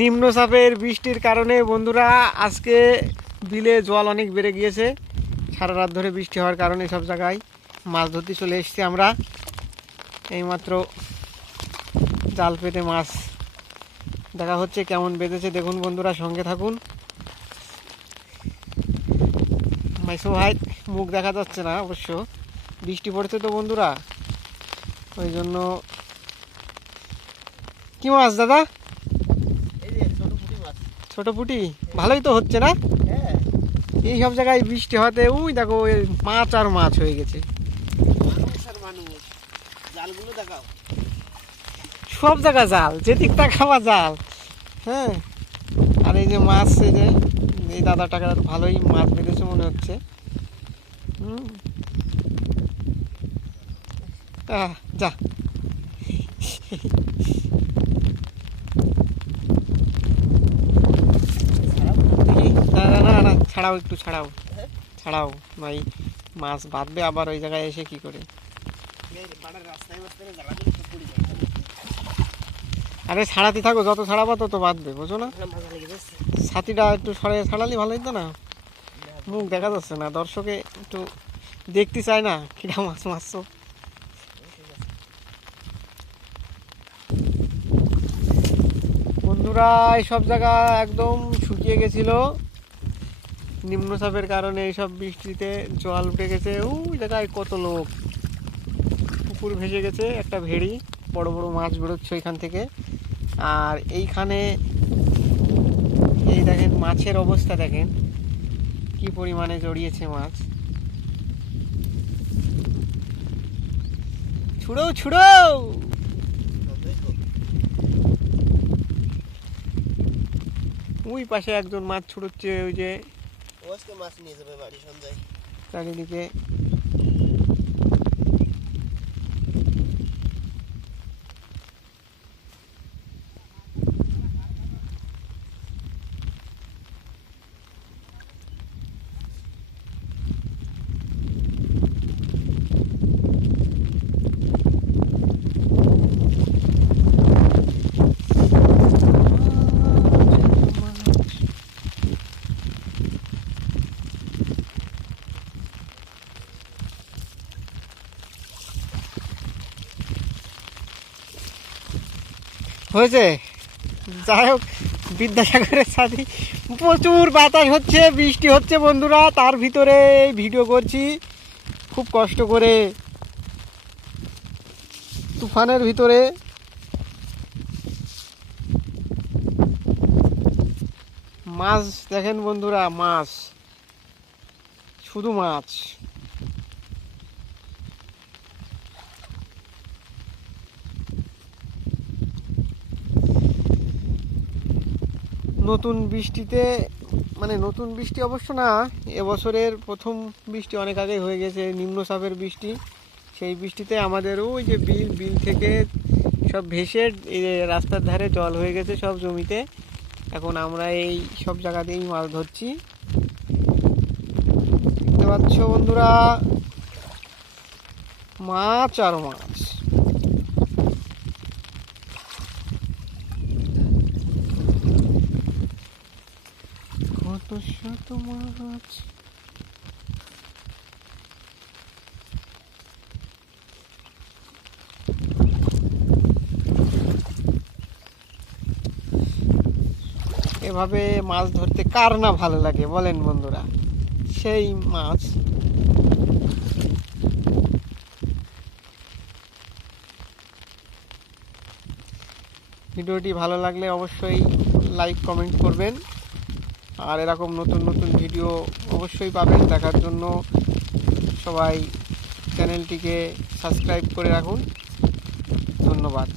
নিম্নচাপের বৃষ্টির কারণে বন্ধুরা আজকে বিলে জল অনেক বেড়ে গিয়েছে। সারা রাত ধরে বৃষ্টি হওয়ার কারণে সব জায়গায় মাছ ধরতে চলে এসেছি আমরা। এইমাত্র জাল পেতে মাছ দেখা হচ্ছে, কেমন বেঁধেছে দেখুন বন্ধুরা, সঙ্গে থাকুন। মাইসো ভাই মুখ দেখা যাচ্ছে না অবশ্য, বৃষ্টি পড়ছে তো বন্ধুরা, ওই জন্য। কি মাছ দাদা? ছোট পুঁটি, ভালোই তো হচ্ছে না? এই সব জায়গায় বৃষ্টি হতে ওই দেখো মাছ আর মাছ হয়ে গেছে। সব জায়গা জাল, যেদিক তাকাবা জাল। হ্যাঁ, আর এই যে মাছ, এই যে এই দাদাটাকে ভালোই মাছ বেঁধেছে মনে হচ্ছে। যা না, ছাড়াও, একটু ছাড়াও, ছাড়াও ভাই, মাছ বাঁধবে আবার ওই জায়গায় এসে কি করে। আরে ছাড়াতে থাকো, যত ছাড়াবা তত বাঁধবে, বুঝো না? ছাতিটা একটু ছাড়ালে ভালো হতো না? মুখ দেখা যাচ্ছে না, দর্শকে একটু দেখতে চায় না কিরা মাছ মারছো। বন্ধুরা এইসব জায়গা একদম শুকিয়ে গেছিল নিম্নচাপের কারণে। এইসব বৃষ্টিতে জল উঠে গেছে, ওই জায়গায় কত লোক, পুকুর ভেসে গেছে, একটা ভেড়ি, বড় বড় মাছ বেরোচ্ছে ওইখান থেকে। আর এইখানে এই দেখেন মাছের অবস্থা, দেখেন কি পরিমাণে জড়িয়েছে মাছ। ছুড়ো ছুড়ো, ওই পাশে একজন মাছ ছুড়োচ্ছে, ওই যে মাছ নিয়ে যাবে বাড়ি সন্ধ্যায় চারিদিকে। হয়েছে, যাই হোক, বিদ্যাসাগরের সাথে প্রচুর বাতাস হচ্ছে, বৃষ্টি হচ্ছে বন্ধুরা, তার ভিতরে ভিডিও করছি খুব কষ্ট করে, তুফানের ভিতরে। মাছ দেখেন বন্ধুরা, মাছ, শুধু মাছ। নতুন বৃষ্টিতে, মানে নতুন বৃষ্টি অবশ্য না, এবছরের প্রথম বৃষ্টি অনেক আগে হয়ে গেছে, নিম্নচাপের বৃষ্টি। সেই বৃষ্টিতে আমাদের ওই যে বিল থেকে সব ভেসে এই রাস্তার ধারে জল হয়ে গেছে সব জমিতে। এখন আমরা এই সব জায়গাতেই মাছ ধরছি, দেখতে পাচ্ছ বন্ধুরা, মাছ আর মাছ। কত শত মাছ, এভাবে মাছ ধরতে কার না ভালো লাগে বলেন বন্ধুরা? সেই মাছ। ভিডিওটি ভালো লাগলে অবশ্যই লাইক কমেন্ট করবেন, আর এরকম নতুন নতুন ভিডিও অবশ্যই পাবেন দেখার জন্য। সবাই চ্যানেলটিকে সাবস্ক্রাইব করে রাখুন, ধন্যবাদ।